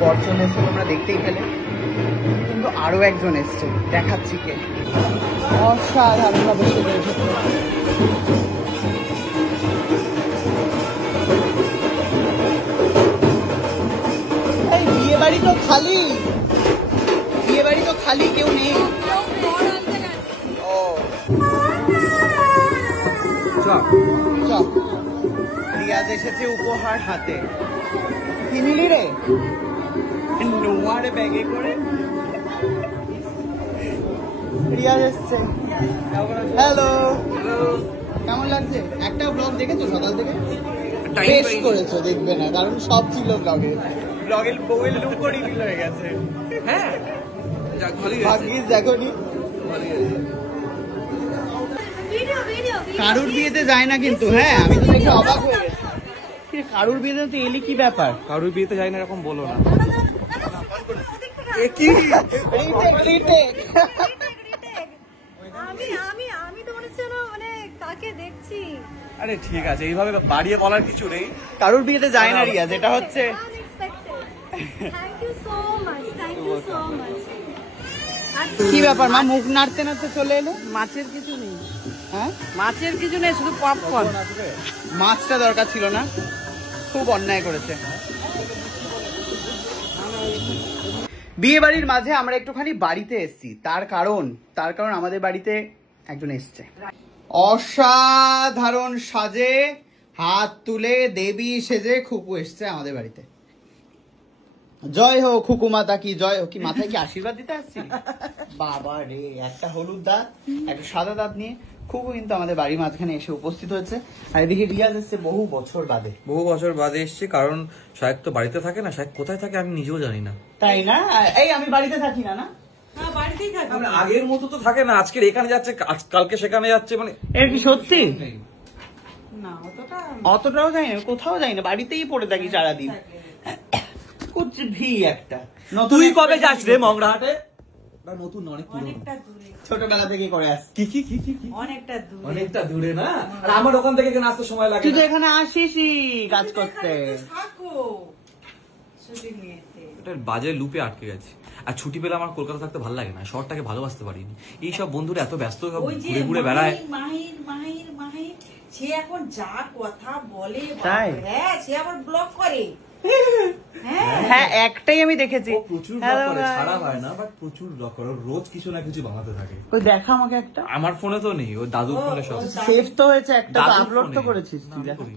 বর্জন এসে তোমরা দেখতেই পেলে, কিন্তু আরো একজন এসছে, দেখাচ্ছি কে। অসাধারণ ভাবে সেজে উঠেছে। এই বিয়ে বাড়ি তো খালি, বিয়ে বাড়ি তো খালি, কেউ নেই। ও রিয়াজ এসেছে উপহার হাতে। কি নিলি রে? নোয়ারে ব্যাগে করে রিয়াজ এসছে। হ্যালো, কেমন লাগছে? একটা ব্লগ দেখেছো সকাল থেকে? বেশ করেছো, দেখবে না কারণ সব ছিল ব্লগে। ব্লগের বউয়ের লুক করে রিভিল হয়ে গেছে। হ্যাঁ ভাগ্যিস দেখোনি। কারুর বিয়েতে যায় না কিন্তু, হ্যাঁ আমি তো দেখে অবাক হয়ে গেছি। কারুর বিয়েতে তো এলি, কি ব্যাপার? কারুর বিয়েতে যায় না এরকম বলো না। আরে ঠিক আছে, এইভাবে বাড়িয়ে বলার কিছু নেই। কারুর বিয়েতে যায় না রিয়া, যেটা হচ্ছে। কি ব্যাপার মা, মুখ নাড়তে নাড়তে চলে এলো? মাছের কিছু নেই। হ্যাঁ মাছের কিছু নেই, শুধু পপকর্ন। মাছটা দরকার ছিল না, খুব অন্যায় করেছে। বিয়ে বাড়ির মাঝে আমরা একটুখানি বাড়িতে এসেছি, তার কারণ আমাদের বাড়িতে একজন এসছে অসাধারণ সাজে, হাত তুলে দেবী সেজে খুকু এসছে আমাদের বাড়িতে। জয় হোক খুকু মাতা কি জয় হোক। কি মাথায় কি আশীর্বাদ দিতে আসছি? বাবা রে, একটা হলুদ দাঁত একটা সাদা দাঁত নিয়ে খুকু কিন্তু আমাদের বাড়ির মাঝখানে এসে উপস্থিত হয়েছে। আর এদিকে রিয়াজ এসছে বহু বছর বাদে এসছে, কারণ শায়েক তো বাড়িতে থাকে না। শায়েক কোথায় থাকে আমি নিজেও জানি না। তাই না? এই আমি বাড়িতে থাকি না। আগের মতো তো থাকে না, আজকে এখানে যাচ্ছে কালকে সেখানে যাচ্ছে, মানে এর কি সত্যি? না অতটাও যাই না, কোথাও যাই না, বাড়িতেই পড়ে থাকি সারাদিন। একটা তুই কবে যাস রে মংরাহাটে? নতুন অনেক ছোটবেলা থেকে করে আসছি। কি অনেকটা দূরে না? আর আমার ওখান থেকে আসতে সময় লাগে। তুই তো এখানে আসিসই কাজ করতে। বাজে লুপে আটকে গেছে। আর ছুটি পেলে আমার কলকাতা থাকতে ভালো লাগে না, শহরটাকে ভালোবাসতে পারিনি। এইসব বন্ধুরা এত ব্যস্ত ঘুরে ঘুরে বেড়ায়। সে এখন যা কথা বলে, হ্যাঁ সে আবার ব্লগ করে। হ্যাঁ একটাই আমি দেখেছি, প্রচুর ছাড়া হয় না, বাট প্রচুর ব্লগ করে, রোজ কিছু না কিছু বানাতে থাকে। ওই দেখা আমাকে একটা, আমার ফোনে তো নেই, ওই দাদুর ফোনে সব সেভ তো হয়েছে, একটা আপলোড তো করেছিস তুই।